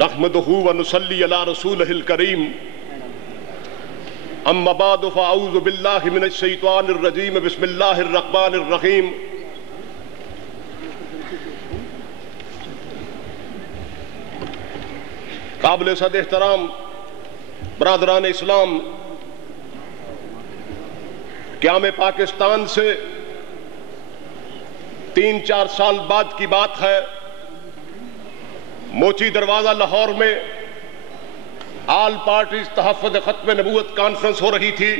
نحمدہ و نصلی علی رسولہ الکریم اما بعد فاعوذ باللہ من الشیطان الرجیم بسم اللہ الرحمن الرحیم قابل صد احترام برادران اسلام، قیام پاکستان سے 3-4 سال بعد کی بات ہے، موچی دروازہ لاہور میں آل پارٹیز تحفظ ختم نبوت کانفرنس ہو رہی تھی۔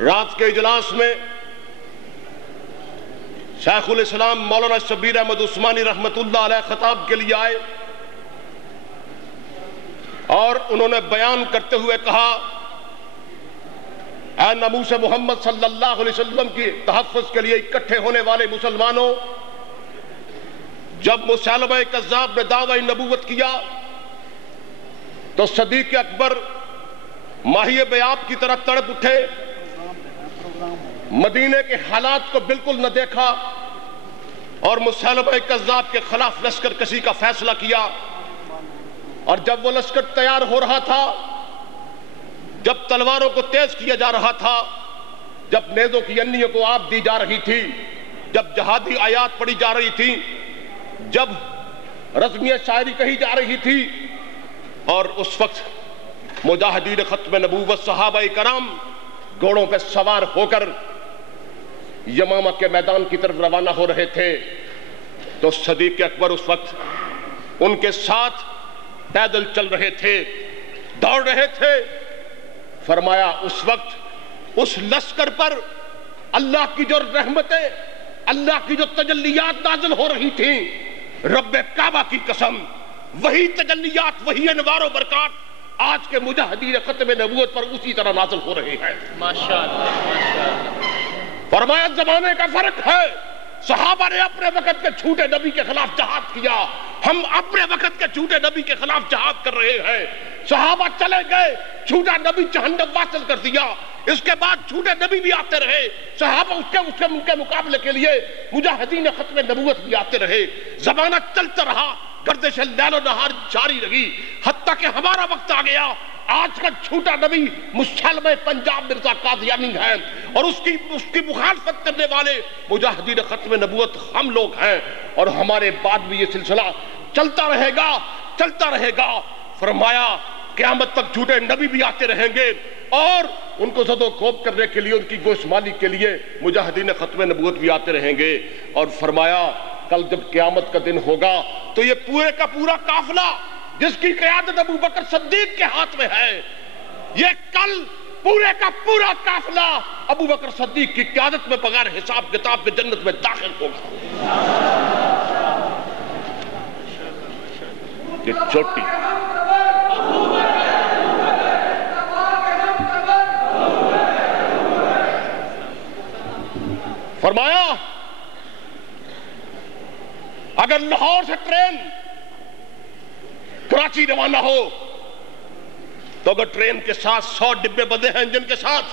رات کے اجلاس میں شیخ الاسلام مولانا شبیر احمد عثمانی رحمت اللہ علیہ خطاب کے لیے آئے اور انہوں نے بیان کرتے ہوئے کہا، اے ناموس محمد صلی اللہ علیہ وسلم کی تحفظ کے لیے اکٹھے ہونے والے مسلمانوں، جب مسیلمہ کذاب نے دعوی نبوت کیا تو صدیق اکبر ماہی بیاب کی طرح تڑپ اٹھے، مدینے کے حالات کو بالکل نہ دیکھا اور مسیلمہ کذاب کے خلاف لشکر کشی کا فیصلہ کیا۔ اور جب وہ لشکر تیار ہو رہا تھا، جب تلواروں کو تیز کیا جا رہا تھا، جب نیزوں کی انیوں کو آب دی جا رہی تھی، جب جہادی آیات پڑھی جا رہی تھی، جب رزمیہ شاعری کہی جا رہی تھی، اور اس وقت مجاہدین ختم نبوت صحابہ کرام گھوڑوں پہ سوار ہو کر یمامہ کے میدان کی طرف روانہ ہو رہے تھے، تو صدیق اکبر اس وقت ان کے ساتھ پیدل چل رہے تھے، دوڑ رہے تھے۔ فرمایا اس وقت اس لشکر پر اللہ کی جو رحمتیں، اللہ کی جو تجلیات نازل ہو رہی تھیں، رب کعبہ کی قسم وہی تجلیات، وہی انوار و برکات آج کے مجاہدین ختم نبوت پر اسی طرح نازل ہو رہے ہیں۔ ماشاءاللہ ماشاءاللہ۔ فرمایا زمانے کا فرق ہے، صحابہ نے اپنے وقت کے جھوٹے نبی کے خلاف جہاد کیا، ہم اپنے وقت کے جھوٹے نبی کے خلاف جہاد کر رہے ہیں۔ صحابہ چلے گئے، جھوٹا نبی جہنم واصل کر دیا، اس کے بعد جھوٹے نبی بھی آتے رہے، صحابہ ان کے مقابلے کے لیے مجاہدین ختم نبوت بھی آتے رہے۔ زمانہ چلتا رہا، گردش لیل و نہار جاری رہی، حتیٰ کہ ہمارا وقت آ گیا۔ آج کا جھوٹا نبی مسلمہ پنجاب مرزا قادیانی ہے، اور اس کی مخالفت کرنے والے مجاہدین ختم نبوت ہم لوگ ہیں، اور ہمارے بعد بھی یہ سلسلہ چلتا رہے گا، چلتا رہے گا۔ فرمایا قیامت تک جھوٹے نبی بھی آتے رہیں گے، اور ان کو زد و کوب کرنے کے لیے، ان کی گوشمالی کے لیے مجاہدین ختم نبوت بھی آتے رہیں گے۔ اور فرمایا کل جب قیامت کا دن ہوگا تو یہ پورے کا پورا قافلہ جس کی قیادت ابو بکر صدیق کے ہاتھ میں ہے، یہ کل پورے کا پورا قافلہ ابو بکر صدیق کی قیادت میں بغیر حساب کتاب کے جنت میں داخل ہوگا۔ یہ چھوٹی فرمایا اگر لاہور سے ٹرین کراچی روانہ ہو تو اگر ٹرین کے ساتھ 100 ڈبے بندے ہیں انجن کے ساتھ،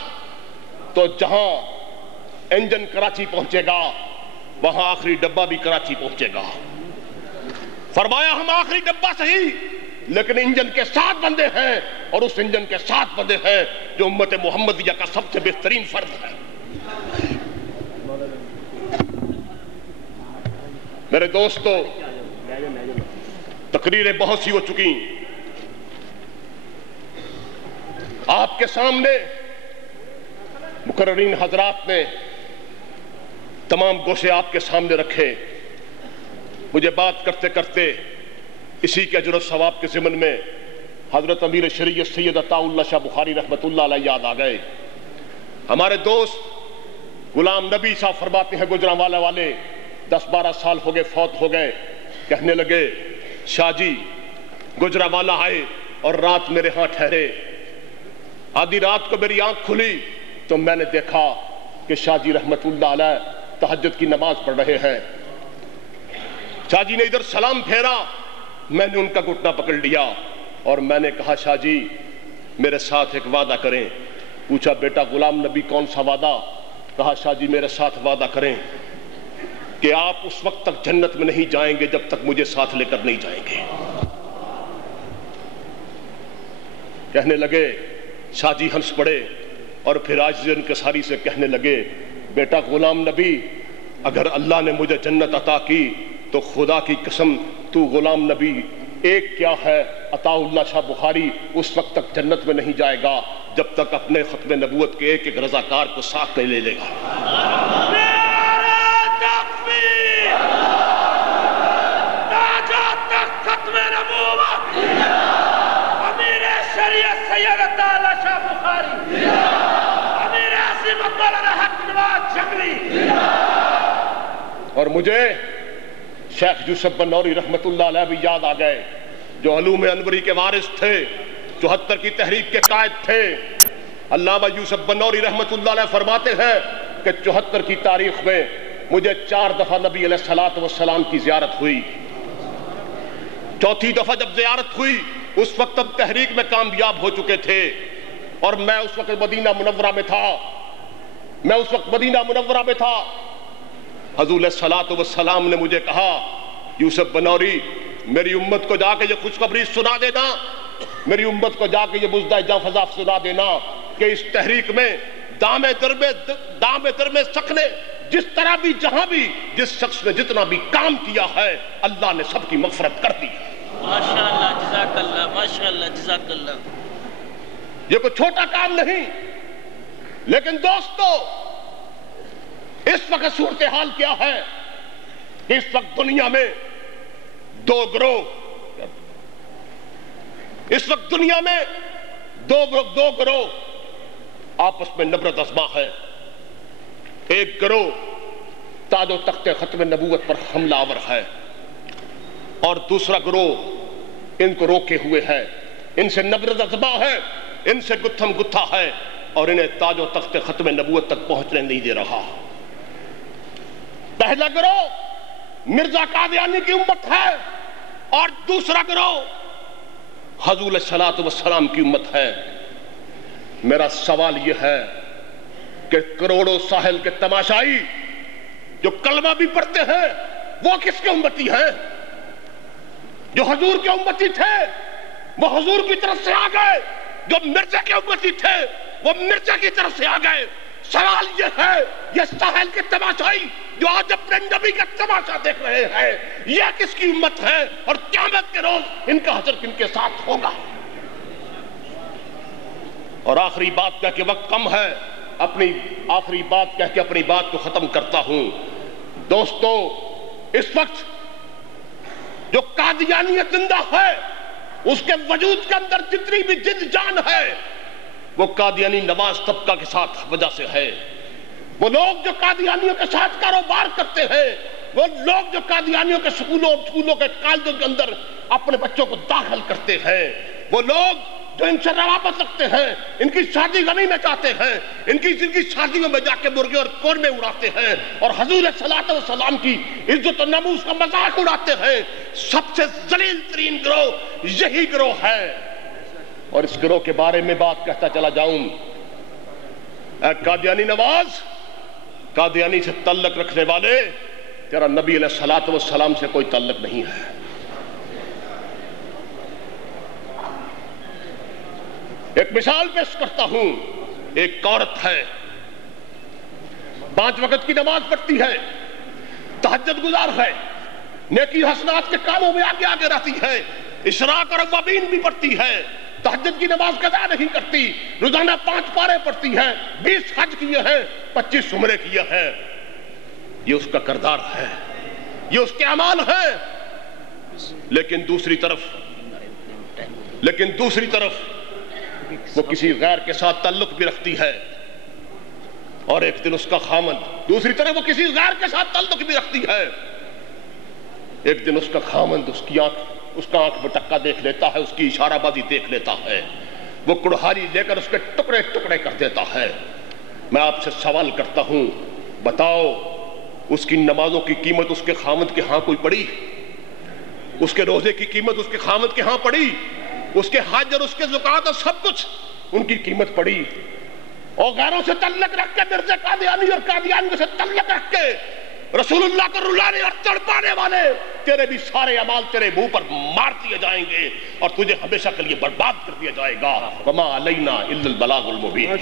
تو جہاں انجن کراچی پہنچے گا وہاں آخری ڈبہ بھی کراچی پہنچے گا۔ فرمایا ہم آخری ڈبہ صحیح لیکن انجن کے ساتھ بندے ہیں، اور اس انجن کے ساتھ بندے ہیں جو امت محمدیہ کا سب سے بہترین فرد ہے۔ میرے دوستو، تقریریں بہت سی ہو چکی، آپ کے سامنے مقررین حضرات نے تمام گوشے آپ کے سامنے رکھے۔ مجھے بات کرتے کرتے اسی کے اجر و ثواب کے ضمن میں حضرت امیر شریعت سید عطا اللہ شاہ بخاری رحمت اللہ علیہ یاد آ گئے۔ ہمارے دوست غلام نبی صاحب فرماتے ہیں، گجرانوالہ والے 10-12 سال ہو گئے فوت ہو گئے، کہنے لگے شاہ جی گجرانوالہ آئے اور رات میرے ہاں ٹھہرے، آدھی رات کو میری آنکھ کھلی تو میں نے دیکھا کہ شاہ جی رحمت اللہ علیہ تہجد کی نماز پڑھ رہے ہیں۔ شاہ جی نے ادھر سلام پھیرا، میں نے ان کا گھٹنا پکڑ لیا اور میں نے کہا شاہ جی میرے ساتھ ایک وعدہ کریں۔ پوچھا بیٹا غلام نبی کون سا وعدہ؟ کہا شاہ جی میرے ساتھ وعدہ کریں کہ آپ اس وقت تک جنت میں نہیں جائیں گے جب تک مجھے ساتھ لے کر نہیں جائیں گے۔ کہنے لگے، شاہ جی ہنس پڑے اور پھر عاجز انکساری سے کہنے لگے، بیٹا غلام نبی، اگر اللہ نے مجھے جنت عطا کی تو خدا کی قسم تو غلام نبی ایک کیا ہے عطا اللہ شاہ بخاری اس وقت تک جنت میں نہیں جائے گا جب تک اپنے ختم نبوت کے ایک ایک رضاکار کو ساتھ نہیں لے لے گا۔ ختم نبوت امیر شریعت سید عطا اللہ شاہ بخاری، امیر عظمت مولانا حق نواز جنگلی، اور مجھے شیخ یوسف بنوری رحمت اللہ علیہ بھی یاد آ گئے، جو علوم انوری کے وارث تھے، 74 کی تحریک کے قائد تھے۔ علامہ یوسف بنوری رحمت اللہ علیہ فرماتے ہیں کہ 74 کی تاریخ میں مجھے 4 دفعہ نبی علیہ الصلوۃ والسلام کی زیارت ہوئی۔ چوتھی دفعہ جب زیارت ہوئی اس وقت اب تحریک میں کامیاب ہو چکے تھے، اور میں اس وقت مدینہ منورہ میں تھا۔ حضور علیہ الصلوۃ والسلام نے مجھے کہا، یوسف بنوری میری امت کو جا کے یہ خوشخبری سنا دینا، میری امت کو جا کے یہ مژدہ جاں فضا سنا دینا کہ اس تحریک میں دام در میں سخ نے جس طرح بھی جہاں بھی جس شخص نے جتنا بھی کام کیا ہے اللہ نے سب کی مغفرت کر دی۔ ماشاءاللہ، جزاک اللہ، ماشاءاللہ، جزاک اللہ۔ یہ کوئی چھوٹا کام نہیں، لیکن دوستو اس وقت صورتحال کیا ہے کہ اس وقت دنیا میں دو گروہ آپس میں نبرد ازما ہے۔ ایک گروہ تاج و تخت ختم نبوت پر حملہ آور ہے، اور دوسرا گروہ ان کو روکے ہوئے ہے، ان سے نبرد ازما ہے، ان سے گتھم گتھا ہے، اور انہیں تاج و تخت ختم نبوت تک پہنچنے نہیں دے رہا۔ پہلا گروہ مرزا قادیانی کی امت ہے، اور دوسرا گروہ حضور علیہ الصلوۃ والسلام کی امت ہے۔ میرا سوال یہ ہے کہ کروڑوں ساحل کے تماشائی جو کلمہ بھی پڑھتے ہیں وہ کس کے امتی ہیں؟ جو حضور کے امتی تھے وہ حضور کی طرف سے آ گئے، جو مرزا کے امتی تھے وہ مرزا کی طرف سے آ گئے۔ سوال یہ ہے، یہ ساحل کے تماشائی جو آج اپنے نبی کا تماشا دیکھ رہے ہیں یہ کس کی امت ہے، اور قیامت کے روز ان کا حشر کن کے ساتھ ہوگا؟ اور آخری بات کہہ کے وقت کم ہے، اپنی آخری بات کہہ کے اپنی بات کو ختم کرتا ہوں۔ دوستو اس وقت جو قادیانیت زندہ ہے اس کے وجود کے اندر جتنی بھی جد جان ہے وہ قادیانی نواز طبقہ کے ساتھ وجہ سے ہے۔ وہ لوگ جو قادیانیوں کے ساتھ کاروبار کرتے ہیں، وہ لوگ جو قادیانیوں کے سکولوں کے کالجوں کے اندر اپنے بچوں کو داخل کرتے ہیں، وہ لوگ جو ان سے روابط رکھتے ہیں، ان کی شادی غمی میں جاتے ہیں، ان کی شادیوں میں جا کے مرغے اور قورمے اڑاتے ہیں، اور حضور علیہ الصلوۃ والسلام کی عزت و ناموس کا مذاق اڑاتے ہیں، سب سے ذلیل ترین گروہ یہی گروہ ہے۔ اور اس گروہ کے بارے میں بات کہتا چلا جاؤں، اے قادیانی نواز، قادیانی سے تعلق رکھنے والے، تیرا نبی علیہ الصلوۃ والسلام سے کوئی تعلق نہیں ہے۔ ایک مثال پیش کرتا ہوں، ایک عورت ہے، 5 وقت کی نماز پڑھتی ہے، تہجد گزار ہے، نیکی حسنات کے کاموں میں آگے آگے رہتی ہے، اشراق اور اوابین بھی پڑھتی ہے، تہجد کی نماز قضا نہیں کرتی، روزانہ 5 پارے پڑھتی ہے، 20 حج کیے ہیں، 25 عمرے کیے ہیں۔ یہ اس کا کردار ہے، یہ اس کے اعمال ہیں، لیکن دوسری طرف وہ کسی غیر کے ساتھ تعلق بھی رکھتی ہے، اور ایک دن اس کا خامند دوسری طرف وہ کسی غیر کے ساتھ تعلق بھی رکھتی ہے، ایک دن اس کا خامند اس کا آنکھ بٹکا دیکھ لیتا ہے، اس کی اشارہ بازی دیکھ لیتا ہے، وہ کڑھالی لے کر اس کے ٹکڑے ٹکڑے کر دیتا ہے۔ میں آپ سے سوال کرتا ہوں، بتاؤ اس کی نمازوں کی قیمت اس کے خامند کے ہاں کوئی پڑی؟ اس کے روزے کی قیمت اس کے خامند کے ہاں پڑی؟ اس کے حج اور اس کے زکات اور سب کچھ ان کی قیمت پڑی؟ اور غیروں سے تعلق رکھ کے، مرزا قادیانی اور قادیانیوں سے تعلق رکھ کے رسول اللہ کو رلانے اور تڑپانے والے تیرے بھی سارے اعمال تیرے منہ پر مار دیے جائیں گے اور تجھے ہمیشہ کے لیے برباد کر دیا جائے گا. وما علینا الا البلاغ المبین.